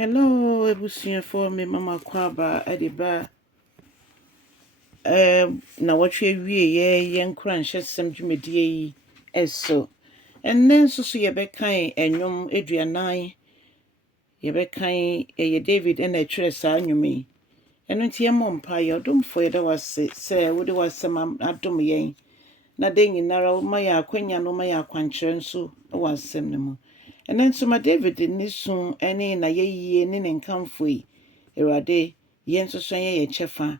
Hello, ebusuya for me mama Akwaaba ediba na watwe wie ye nkura nhyesem dwumedie yi eso. Enen so ye bekan enwom eduanan ye bekan ye David and etwere sa anwumi. Eno ntie mompa ye odomfo ye da wase se wode wasem adom yen na de nyinara wo ma ya akwanya no ma ya akwankyere nso wasem ne mu. Enen so ma David ni su ene na yeyie ne nkamfo yi Erade yen so so ye chefa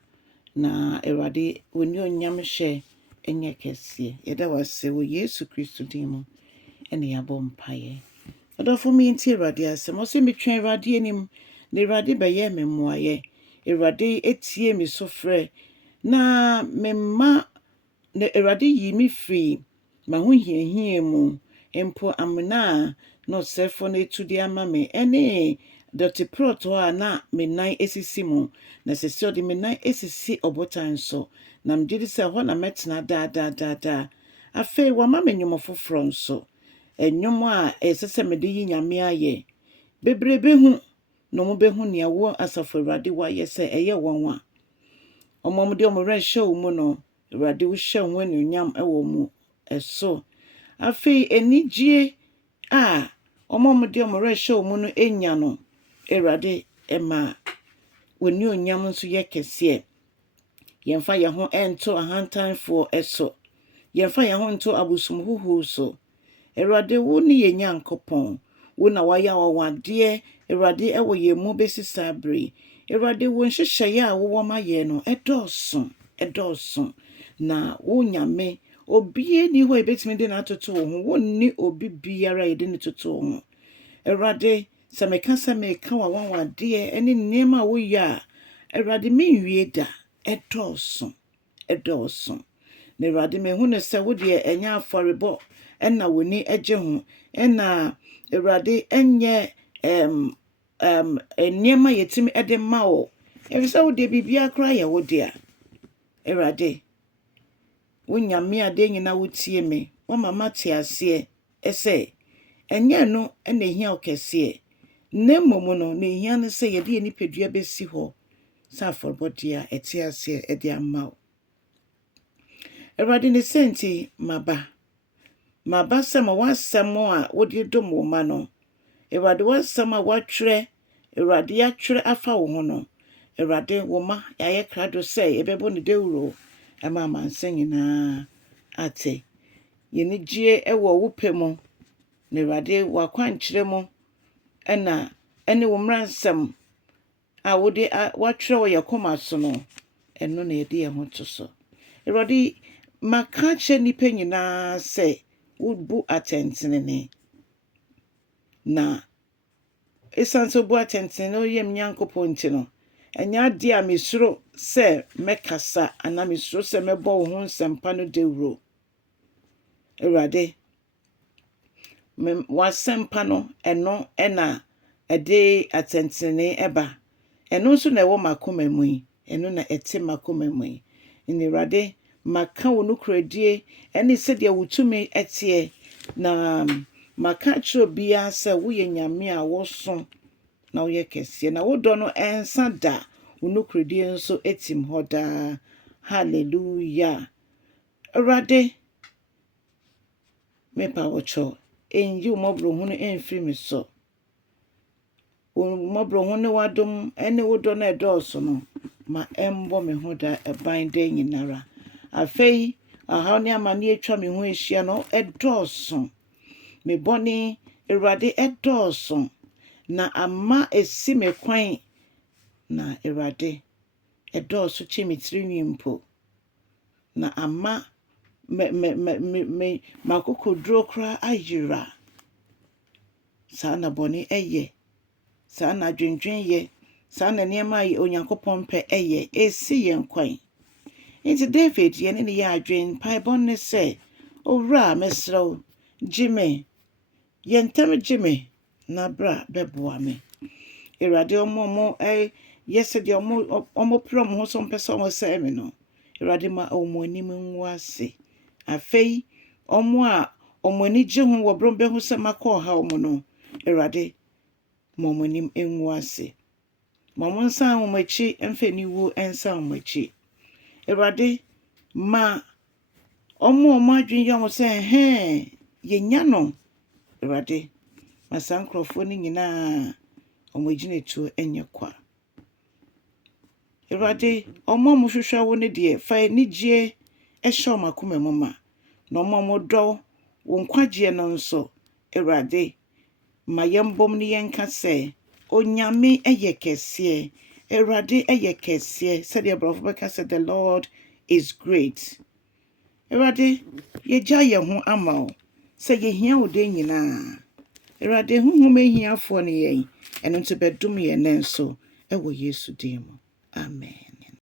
na Erade woni onyam hye enye kese yeda wase wo Yesu Kristo dimu ene yabɔ mpaye odofo mi nti Erade asem o se metwen Erade anim na Erade be ye memmoaye Erade etie mi so frɛ na memma na Erade yi mi free ma ho hiahia mu empo amena no sefo na etudi ama me ene doti proto a na me nan esisi mu na sesi odi me nan esisi obotan so na mgidi se ho na metena da afi wa ma me nwom foforo nso enwom a esese me de yi nyame aye bebrebe hu no mo behu ne awo asafo Erade wa ye se eye wonwa omom de omre hye mu no Erade wo hye wo ne nyam ewo mu eso afi enijie a omom de omre hye mu no enya no Erade ema woni onyam nso ye kese yemfa ye ho ento ahantanfo eso yemfa ye ho ento abusum huhu so Erade wo ni ye nyankopon wo na waya wawade Erade ewo ye mu besisa bre Erade wo nhyehyeye a wo ma ye no edoso na wo nyame obie ni ho ebetimi de na atoto ho wonni obi biara ye de ne toto ho Erade sameka wa wawade ene nema wo ya Erade menwie da edoso na Erade mehu ne se wo de enya aforebo ena woni eje ho ena Erade enye enema yetimi ede ma wo efisa wo de bibia kra ye wo de a Erade wo nyame ade nyina wo tie me wo mama te ase ese enye no ena hia okese nemo mu no na hia ne se ye de nipadua besi ho sa aforobode a ete ase ede ama wo Erade ne senti maba sama wasam a wode dom wo ma no Erade wasam a watwere Erade ya twere afa wo ho no Erade wo ma ya ye krado se ebebo ne dewuro ama manse nyina ate yeni gie ewo wo pemu na Erade wakwankyere mu ene wo mransam a wode watwere wo yakoma so no eno na yede ye ho to so Erade maka che nipa nyina se wobu atentene na esanso bu atentene no yem nyankopon nti no enya de a mesuro se mekasa ana mesuro se mebo wo ho nsempa no dewuro Erade wasempa no eno ena ede atentene eba eno nso na ewo makoma mu yi eno na ete makoma mu yi ni Erade maka wo nukradie ene se de wutumi etie na maka chiro bia se wo ye nyame a wo so na wo ye kese na wo do no ensa da wo nukradie nso etim hoda hallelujah Erade me pa wo cho enyi mobro hu no enfiri mi so wo mobro hu ne wadom ene wo do na edoso no ma embo me hoda eban de nyinara afei aha ne amane atwa me ho ehia no edoso me boni Erade edoso na ama esi me kwan na Erade edoso chimitiri nyimpo na ama me makokodro kra ayira sana boni eye sana dwendwen ye sana niema ye onyankopon pe eye esi yen kwan Inti David yene ne ya adwen paibon ne se owura mesrew jime yentem jime na bra beboa me Erade omomo yese de omo prom ho so mpese omo se me no Erade ma omo anim nwase afei omo a omo ani je ho wo brombe ho se makọ ha omo no Erade momonim engu ase momon san womachi emfeniwu ensan womachi Awurade ma omo adwen yom se yenya no Awurade masankrofo ni nyina omogyinetu enye kwa Awurade omo hwehwe wo ne de fa ni gie ehye omakoma mu ma na omo do wo nkwagye no nso Awurade ma yembom ne yenka se onyame eyekese Awurade eyekese said the brother beka said the Lord is great Awurade yeja ye ho ama o se yehia wo de nyina Awurade huhum ehiafo ne yen eno nto bedum ye nenso ewo Yesu dim amen